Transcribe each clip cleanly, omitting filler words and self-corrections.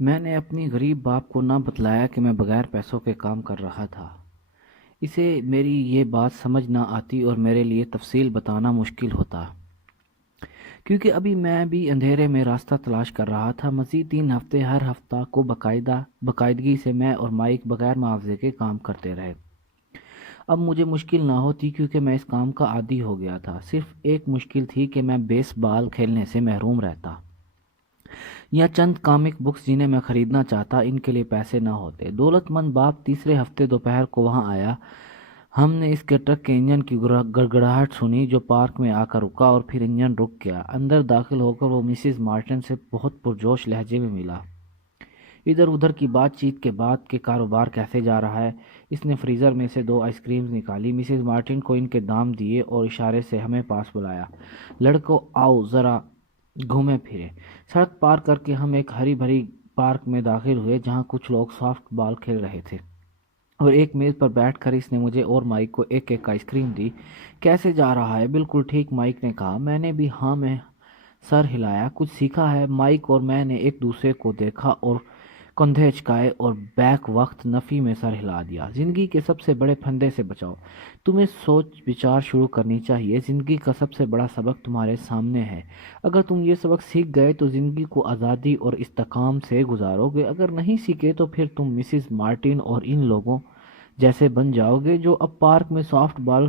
میں نے اپنی غریب باپ کو نہ بتلایا کہ میں بغیر پیسوں کے کام کر رہا تھا۔ اسے میری یہ بات سمجھ نہ آتی اور میرے لیے تفصیل بتانا مشکل ہوتا، کیونکہ ابھی میں بھی اندھیرے میں راستہ تلاش کر رہا تھا۔ مزید 3 ہفتے ہر ہفتہ کو باقاعدگی سے میں اور مائک بغیر معاوضے کے کام کرتے رہے۔ اب مجھے مشکل نہ ہوتی کیونکہ میں اس کام کا عادی ہو گیا تھا۔ صرف ایک مشکل تھی کہ میں بیس بال کھیلنے سے محروم رہتا، یا چند کامک بکس جنہیں میں خریدنا چاہتا ان کے لیے پیسے نہ ہوتے۔ دولت مند باپ تیسرے ہفتے دوپہر کو وہاں آیا۔ ہم نے اس کے ٹرک کے انجن کی گڑگڑاہٹ سنی جو پارک میں آ کر رکا، اور پھر انجن رک گیا۔ اندر داخل ہو کر وہ مسز مارٹن سے بہت پرجوش لہجے میں ملا۔ ادھر ادھر کی بات چیت کے بعد کہ کاروبار کیسے جا رہا ہے، اس نے فریزر میں سے 2 آئس کریمز نکالی، مسز مارٹن کو ان کے دام دیے اور اشارے سے ہمیں پاس بلایا۔ لڑکو آؤ ذرا گھومے پھرے۔ سڑک پار کر کے ہم ایک ہری بھری پارک میں داخل ہوئے جہاں کچھ لوگ سافٹ بال کھیل رہے تھے، اور ایک میز پر بیٹھ کر اس نے مجھے اور مائک کو ایک ایک آئس کریم دی۔ کیسے جا رہا ہے؟ بالکل ٹھیک، مائک نے کہا۔ میں نے بھی ہاں میں سر ہلایا۔ کچھ سیکھا ہے؟ مائک اور میں نے ایک دوسرے کو دیکھا اور کندھے اچکائے اور بیک وقت نفی میں سر ہلا دیا۔ زندگی کے سب سے بڑے پھندے سے بچاؤ۔ تمہیں سوچ بچار شروع کرنی چاہیے۔ زندگی کا سب سے بڑا سبق تمہارے سامنے ہے۔ اگر تم یہ سبق سیکھ گئے تو زندگی کو آزادی اور استحکام سے گزارو گے۔ اگر نہیں سیکھے تو پھر تم مسز مارٹن اور ان لوگوں جیسے بن جاؤ گے جو اب پارک میں سافٹ بال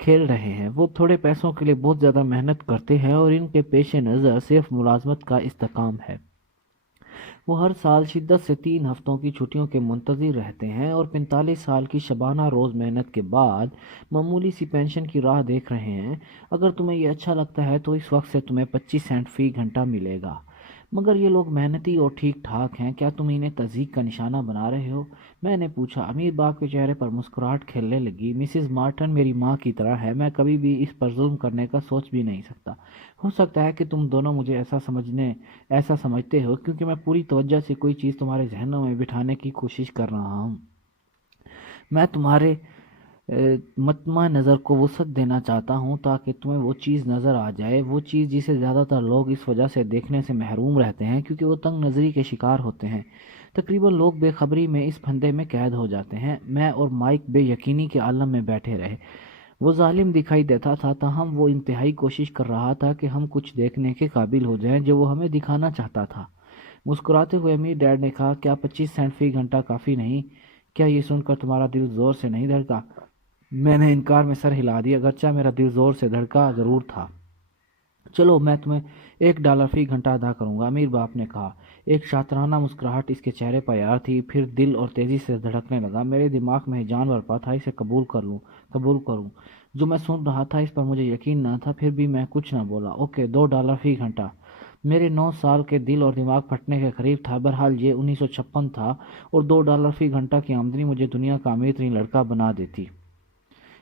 کھیل رہے ہیں۔ وہ تھوڑے پیسوں کے لیے بہت زیادہ محنت کرتے ہیں اور ان کے پیش نظر صرف ملازمت کا استحکام ہے۔ وہ ہر سال شدت سے 3 ہفتوں کی چھٹیوں کے منتظر رہتے ہیں اور 45 سال کی شبانہ روز محنت کے بعد معمولی سی پینشن کی راہ دیکھ رہے ہیں۔ اگر تمہیں یہ اچھا لگتا ہے تو اس وقت سے تمہیں 25 سینٹ فی گھنٹہ ملے گا۔ مگر یہ لوگ محنتی اور ٹھیک ٹھاک ہیں، کیا تم انہیں تضحیک کا نشانہ بنا رہے ہو؟ میں نے پوچھا۔ امیر باپ کے چہرے پر مسکراہٹ کھلنے لگی۔ مسز مارٹن میری ماں کی طرح ہے، میں کبھی بھی اس پر ظلم کرنے کا سوچ بھی نہیں سکتا۔ ہو سکتا ہے کہ تم دونوں مجھے ایسا سمجھتے ہو کیونکہ میں پوری توجہ سے کوئی چیز تمہارے ذہنوں میں بٹھانے کی کوشش کر رہا ہوں۔ میں تمہارے مطمع نظر کو وسعت دینا چاہتا ہوں تاکہ تمہیں وہ چیز نظر آ جائے، وہ چیز جسے زیادہ تر لوگ اس وجہ سے دیکھنے سے محروم رہتے ہیں کیونکہ وہ تنگ نظری کے شکار ہوتے ہیں۔ تقریباً لوگ بے خبری میں اس پھندے میں قید ہو جاتے ہیں۔ میں اور مائک بے یقینی کے عالم میں بیٹھے رہے۔ وہ ظالم دکھائی دیتا تھا، تاہم وہ انتہائی کوشش کر رہا تھا کہ ہم کچھ دیکھنے کے قابل ہو جائیں جو وہ ہمیں دکھانا چاہتا تھا۔ مسکراتے ہوئے امیر ڈیڈ نے کہا، کیا 25 سینٹ فی گھنٹہ کافی نہیں؟ کیا یہ سن کر تمہارا دل زور سے نہیں دھڑکا؟ میں نے انکار میں سر ہلا دیا، اگرچہ میرا دل زور سے دھڑکا ضرور تھا۔ چلو میں تمہیں $1 فی گھنٹہ ادا کروں گا، امیر باپ نے کہا۔ ایک شاطرانہ مسکراہٹ اس کے چہرے پر یار تھی، پھر دل اور تیزی سے دھڑکنے لگا۔ میرے دماغ میں جان برپا تھا، اسے قبول کروں۔ جو میں سن رہا تھا اس پر مجھے یقین نہ تھا، پھر بھی میں کچھ نہ بولا۔ اوکے، $2 فی گھنٹہ۔ میرے 9 سال کے دل اور دماغ پھٹنے کے قریب تھا۔ بہرحال یہ 1956 تھا اور $2 فی گھنٹہ کی آمدنی مجھے دنیا کا امیر ترین لڑکا بنا دیتی۔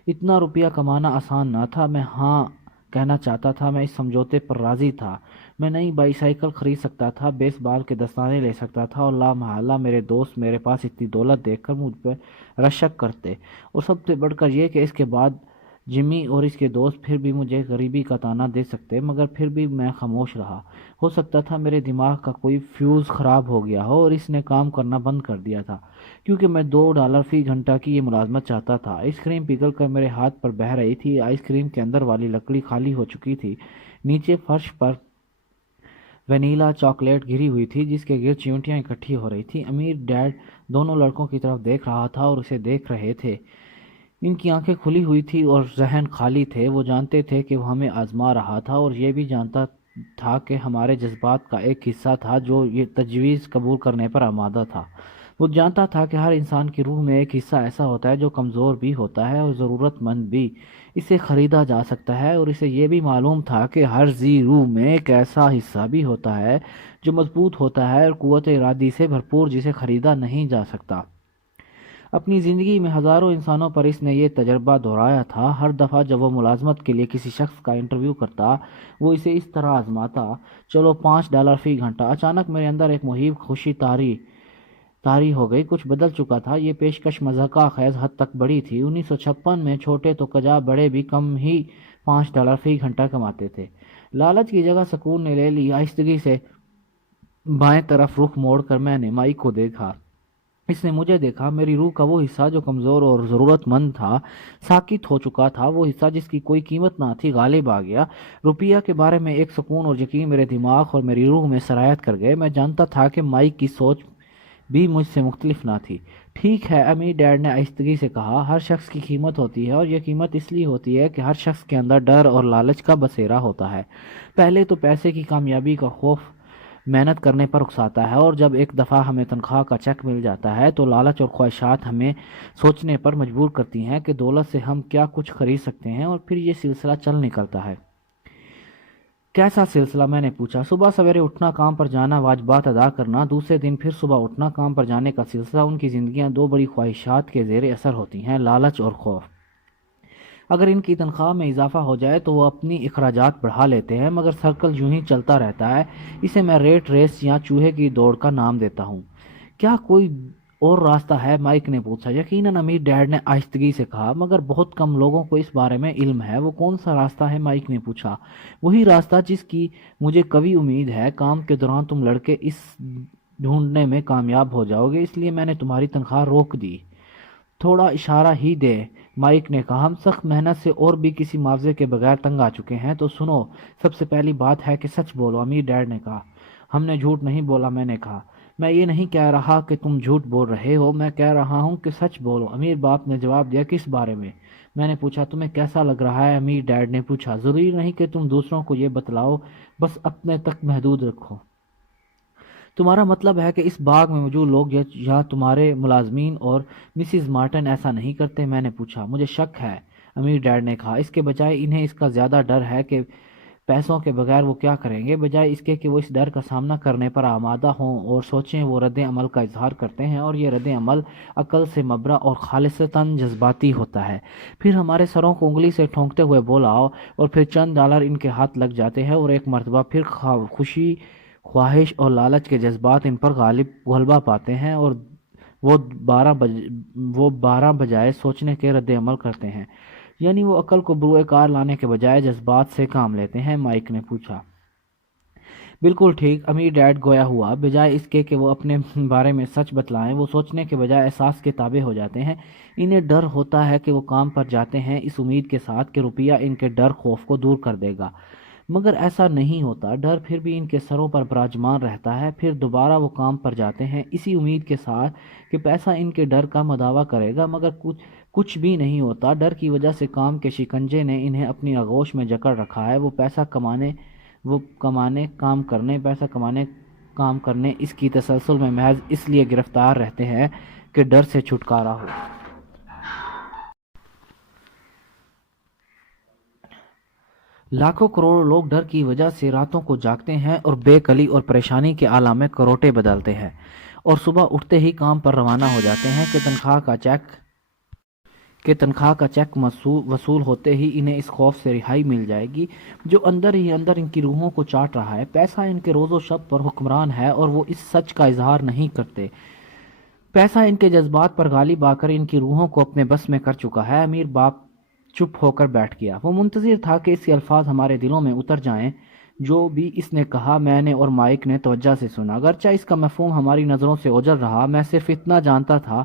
اتنا روپیہ کمانا آسان نہ تھا۔ میں ہاں کہنا چاہتا تھا، میں اس سمجھوتے پر راضی تھا۔ میں نئی بائی سائیکل خرید سکتا تھا، بیس بال کے دستانے لے سکتا تھا، اور لامحالہ میرے دوست میرے پاس اتنی دولت دیکھ کر مجھ پہ رشک کرتے، اور سب سے بڑھ کر یہ کہ اس کے بعد جمی اور اس کے دوست پھر بھی مجھے غریبی کا طعنہ دے سکتے، مگر پھر بھی میں خاموش رہا۔ ہو سکتا تھا میرے دماغ کا کوئی فیوز خراب ہو گیا ہو اور اس نے کام کرنا بند کر دیا تھا، کیونکہ میں $2 فی گھنٹہ کی یہ ملازمت چاہتا تھا۔ آئس کریم پگھل کر میرے ہاتھ پر بہہ رہی تھی۔ آئس کریم کے اندر والی لکڑی خالی ہو چکی تھی۔ نیچے فرش پر وینیلا چاکلیٹ گری ہوئی تھی جس کے گرد چیونٹیاں اکٹھی ہو رہی تھیں۔ امیر ڈیڈ دونوں لڑکوں کی طرف دیکھ رہا تھا اور اسے دیکھ رہے تھے۔ ان کی آنکھیں کھلی ہوئی تھی اور ذہن خالی تھے۔ وہ جانتے تھے کہ وہ ہمیں آزما رہا تھا، اور یہ بھی جانتا تھا کہ ہمارے جذبات کا ایک حصہ تھا جو یہ تجویز قبول کرنے پر آمادہ تھا۔ وہ جانتا تھا کہ ہر انسان کی روح میں ایک حصہ ایسا ہوتا ہے جو کمزور بھی ہوتا ہے اور ضرورت مند بھی، اسے خریدا جا سکتا ہے، اور اسے یہ بھی معلوم تھا کہ ہر ذی روح میں ایک ایسا حصہ بھی ہوتا ہے جو مضبوط ہوتا ہے اور قوت ارادی سے بھرپور، جسے خریدا نہیں جا سکتا۔ اپنی زندگی میں ہزاروں انسانوں پر اس نے یہ تجربہ دہرایا تھا۔ ہر دفعہ جب وہ ملازمت کے لیے کسی شخص کا انٹرویو کرتا، وہ اسے اس طرح آزماتا، چلو $5 فی گھنٹہ۔ اچانک میرے اندر ایک مہیب خوشی طاری ہو گئی۔ کچھ بدل چکا تھا۔ یہ پیشکش مضحکہ خیز حد تک بڑی تھی۔ 1956 میں چھوٹے تو کجا بڑے بھی کم ہی $5 فی گھنٹہ کماتے تھے۔ لالچ کی جگہ سکون نے لے لی۔ آہستگی سے بائیں طرف رخ موڑ کر میں نے مائک کو دیکھا۔ اس نے مجھے دیکھا۔ میری روح کا وہ حصہ جو کمزور اور ضرورت مند تھا، ساکت ہو چکا تھا، وہ حصہ جس کی کوئی قیمت نہ تھی، غالب آ گیا۔ روپیہ کے بارے میں ایک سکون اور یقین میرے دماغ اور میری روح میں سرایت کر گئے۔ میں جانتا تھا کہ مائک کی سوچ بھی مجھ سے مختلف نہ تھی۔ ٹھیک ہے امیر، ڈیڈ نے آہستگی سے کہا، ہر شخص کی قیمت ہوتی ہے، اور یہ قیمت اس لیے ہوتی ہے کہ ہر شخص کے اندر ڈر اور لالچ کا بسیرا ہوتا ہے۔ پہلے تو پیسے کی کامیابی کا خوف محنت کرنے پر اکساتا ہے، اور جب ایک دفعہ ہمیں تنخواہ کا چیک مل جاتا ہے تو لالچ اور خواہشات ہمیں سوچنے پر مجبور کرتی ہیں کہ دولت سے ہم کیا کچھ خرید سکتے ہیں، اور پھر یہ سلسلہ چل نکلتا ہے۔ کیسا سلسلہ؟ میں نے پوچھا۔ صبح سویرے اٹھنا، کام پر جانا، واجبات ادا کرنا، دوسرے دن پھر صبح اٹھنا، کام پر جانے کا سلسلہ۔ ان کی زندگیاں دو بڑی خواہشات کے زیر اثر ہوتی ہیں، لالچ اور خوف۔ اگر ان کی تنخواہ میں اضافہ ہو جائے تو وہ اپنی اخراجات بڑھا لیتے ہیں، مگر سرکل یوں ہی چلتا رہتا ہے۔ اسے میں ریٹ ریس یا چوہے کی دوڑ کا نام دیتا ہوں۔ کیا کوئی اور راستہ ہے؟ مائک نے پوچھا۔ یقیناً امیر، ڈیڈ نے آہستگی سے کہا، مگر بہت کم لوگوں کو اس بارے میں علم ہے۔ وہ کون سا راستہ ہے؟ مائک نے پوچھا۔ وہی راستہ جس کی مجھے قوی امید ہے۔ کام کے دوران تم لڑکے اس ڈھونڈنے میں کامیاب ہو جاؤ گے، اس لیے میں نے تمہاری تنخواہ روک دی۔ تھوڑا اشارہ ہی دے، مائک نے کہا۔ ہم سخت محنت سے اور بھی کسی معاوضے کے بغیر تنگ آ چکے ہیں، تو سنو، سب سے پہلی بات ہے کہ سچ بولو۔ امیر، ڈیڈ نے کہا۔ ہم نے جھوٹ نہیں بولا، میں نے کہا۔ میں یہ نہیں کہہ رہا کہ تم جھوٹ بول رہے ہو، میں کہہ رہا ہوں کہ سچ بولو۔ امیر باپ نے جواب دیا۔ کس بارے میں؟ میں نے پوچھا۔ تمہیں کیسا لگ رہا ہے؟ امیر، ڈیڈ نے پوچھا۔ ضروری نہیں کہ تم دوسروں کو یہ بتلاؤ، بس اپنے تک محدود رکھو۔ تمہارا مطلب ہے کہ اس باغ میں موجود لوگ یا تمہارے ملازمین اور مسز مارٹن ایسا نہیں کرتے؟ میں نے پوچھا۔ مجھے شک ہے، امیر، ڈیڈ نے کہا۔ اس کے بجائے انہیں اس کا زیادہ ڈر ہے کہ پیسوں کے بغیر وہ کیا کریں گے، بجائے اس کے کہ وہ اس ڈر کا سامنا کرنے پر آمادہ ہوں اور سوچیں۔ وہ رد عمل کا اظہار کرتے ہیں، اور یہ رد عمل عقل سے مبرا اور خالصتاً جذباتی ہوتا ہے۔ پھر ہمارے سروں کو انگلی سے ٹھونکتے ہوئے بولا، اور پھر چند ڈالر ان کے ہاتھ لگ جاتے ہیں، اور ایک مرتبہ پھر خوشی، خواہش اور لالچ کے جذبات ان پر غلبہ پاتے ہیں، اور وہ بارہ بجائے سوچنے کے رد عمل کرتے ہیں۔ یعنی وہ عقل کو بروئے کار لانے کے بجائے جذبات سے کام لیتے ہیں؟ مائک نے پوچھا۔ بالکل ٹھیک، امیر، ڈیڈ گویا ہوا۔ بجائے اس کے کہ وہ اپنے بارے میں سچ بتلائیں، وہ سوچنے کے بجائے احساس کے تابع ہو جاتے ہیں۔ انہیں ڈر ہوتا ہے کہ وہ کام پر جاتے ہیں اس امید کے ساتھ کہ روپیہ ان کے ڈر خوف کو دور کر دے گا، مگر ایسا نہیں ہوتا۔ ڈر پھر بھی ان کے سروں پر براجمان رہتا ہے۔ پھر دوبارہ وہ کام پر جاتے ہیں اسی امید کے ساتھ کہ پیسہ ان کے ڈر کا مداوع کرے گا، مگر کچھ بھی نہیں ہوتا۔ ڈر کی وجہ سے کام کے شکنجے نے انہیں اپنی آغوش میں جکڑ رکھا ہے۔ وہ کام کرنے اس کی تسلسل میں محض اس لیے گرفتار رہتے ہیں کہ ڈر سے چھٹکارا ہو۔ لاکھوں کروڑوں لوگ ڈر کی وجہ سے راتوں کو جاگتے ہیں اور بے کلی اور پریشانی کے عالم میں کروٹے بدلتے ہیں، اور صبح اٹھتے ہی کام پر روانہ ہو جاتے ہیں کہ تنخواہ کا چیک وصول ہوتے ہی انہیں اس خوف سے رہائی مل جائے گی جو اندر ہی اندر ان کی روحوں کو چاٹ رہا ہے۔ پیسہ ان کے روز و شب پر حکمران ہے، اور وہ اس سچ کا اظہار نہیں کرتے۔ پیسہ ان کے جذبات پر غالب آ کر ان کی روحوں کو اپنے بس میں کر چکا ہے۔ امیر باپ چپ ہو کر بیٹھ گیا۔ وہ منتظر تھا کہ اس کے الفاظ ہمارے دلوں میں اتر جائیں۔ جو بھی اس نے کہا، میں نے اور مائک نے توجہ سے سنا، اگرچہ اس کا مفہوم ہماری نظروں سے اوجھل رہا۔ میں صرف اتنا جانتا تھا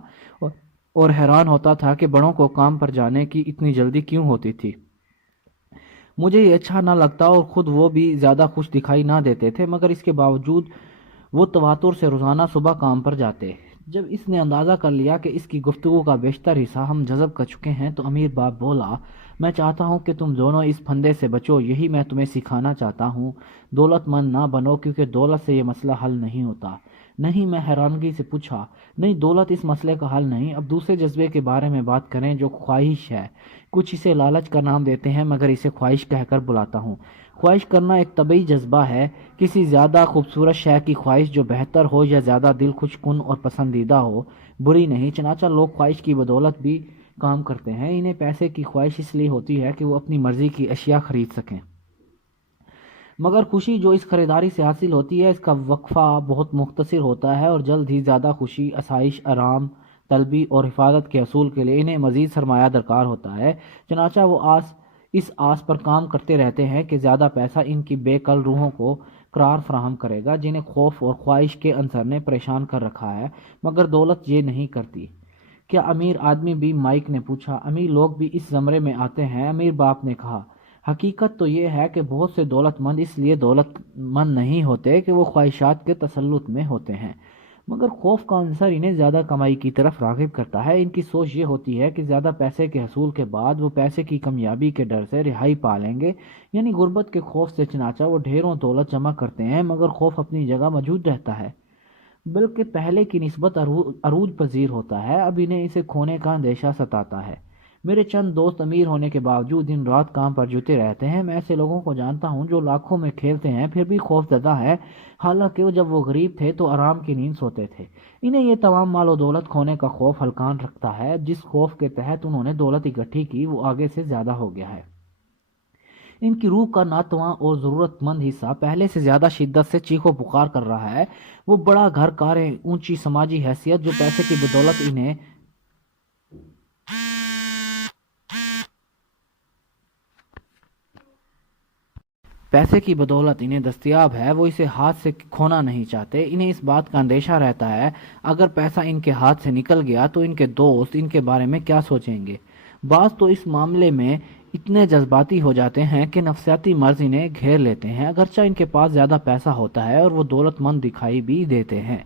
اور حیران ہوتا تھا کہ بڑوں کو کام پر جانے کی اتنی جلدی کیوں ہوتی تھی۔ مجھے یہ اچھا نہ لگتا اور خود وہ بھی زیادہ خوش دکھائی نہ دیتے تھے، مگر اس کے باوجود وہ تواتر سے روزانہ صبح کام پر جاتے۔ جب اس نے اندازہ کر لیا کہ اس کی گفتگو کا بیشتر حصہ ہم جذب کر چکے ہیں تو امیر باپ بولا، میں چاہتا ہوں کہ تم دونوں اس پھندے سے بچو، یہی میں تمہیں سکھانا چاہتا ہوں۔ دولت مند نہ بنو، کیونکہ دولت سے یہ مسئلہ حل نہیں ہوتا۔ نہیں، میں حیرانگی سے پوچھا۔ نہیں، دولت اس مسئلے کا حل نہیں۔ اب دوسرے جذبے کے بارے میں بات کریں جو خواہش ہے۔ کچھ اسے لالچ کا نام دیتے ہیں، مگر اسے خواہش کہہ کر بلاتا ہوں۔ خواہش کرنا ایک طبعی جذبہ ہے، کسی زیادہ خوبصورت شے کی خواہش جو بہتر ہو یا زیادہ دل خوش کن اور پسندیدہ ہو، بری نہیں۔ چنانچہ لوگ خواہش کی بدولت بھی کام کرتے ہیں۔ انہیں پیسے کی خواہش اس لیے ہوتی ہے کہ وہ اپنی مرضی کی اشیاء خرید سکیں، مگر خوشی جو اس خریداری سے حاصل ہوتی ہے، اس کا وقفہ بہت مختصر ہوتا ہے، اور جلد ہی زیادہ خوشی، آسائش، آرام طلبی اور حفاظت کے حصول کے لیے انہیں مزید سرمایہ درکار ہوتا ہے۔ چنانچہ وہ اس آس پر کام کرتے رہتے ہیں کہ زیادہ پیسہ ان کی بے کل روحوں کو قرار فراہم کرے گا، جنہیں خوف اور خواہش کے عنصر نے پریشان کر رکھا ہے، مگر دولت یہ نہیں کرتی۔ کیا امیر آدمی بھی؟ مائک نے پوچھا۔ امیر لوگ بھی اس زمرے میں آتے ہیں، امیر باپ نے کہا۔ حقیقت تو یہ ہے کہ بہت سے دولت مند اس لیے دولت مند نہیں ہوتے کہ وہ خواہشات کے تسلط میں ہوتے ہیں، مگر خوف کا عنصر انہیں زیادہ کمائی کی طرف راغب کرتا ہے۔ ان کی سوچ یہ ہوتی ہے کہ زیادہ پیسے کے حصول کے بعد وہ پیسے کی کمیابی کے ڈر سے رہائی پا لیں گے، یعنی غربت کے خوف سے چنانچہ وہ ڈھیروں دولت جمع کرتے ہیں، مگر خوف اپنی جگہ موجود رہتا ہے، بلکہ پہلے کی نسبت عروج پذیر ہوتا ہے۔ اب انہیں اسے کھونے کا اندیشہ ستاتا ہے۔ میرے چند دوست امیر ہونے کے باوجود دن رات کام پر جٹے رہتے ہیں۔ میں ایسے لوگوں کو جانتا ہوں جو لاکھوں میں کھیلتے ہیں پھر بھی خوف زدہ ہے، حالانکہ جب وہ غریب تھے تو آرام کی نیند سوتے تھے۔ انہیں یہ تمام مال و دولت کھونے کا خوف ہلکان رکھتا ہے۔ جس خوف کے تحت انہوں نے دولت اکٹھی کی وہ آگے سے زیادہ ہو گیا ہے۔ ان کی روح کا ناتواں اور ضرورت مند حصہ پہلے سے زیادہ شدت سے چیخو پکار کر رہا ہے۔ وہ بڑا گھر، کاریں، اونچی سماجی حیثیت جو پیسے کی بدولت انہیں دستیاب ہے، وہ اسے ہاتھ سے کھونا نہیں چاہتے۔ انہیں اس بات کا اندیشہ رہتا ہے اگر پیسہ ان کے ہاتھ سے نکل گیا تو ان کے دوست ان کے بارے میں کیا سوچیں گے۔ بعض تو اس معاملے میں اتنے جذباتی ہو جاتے ہیں کہ نفسیاتی مرض انہیں گھیر لیتے ہیں، اگرچہ ان کے پاس زیادہ پیسہ ہوتا ہے اور وہ دولت مند دکھائی بھی دیتے ہیں۔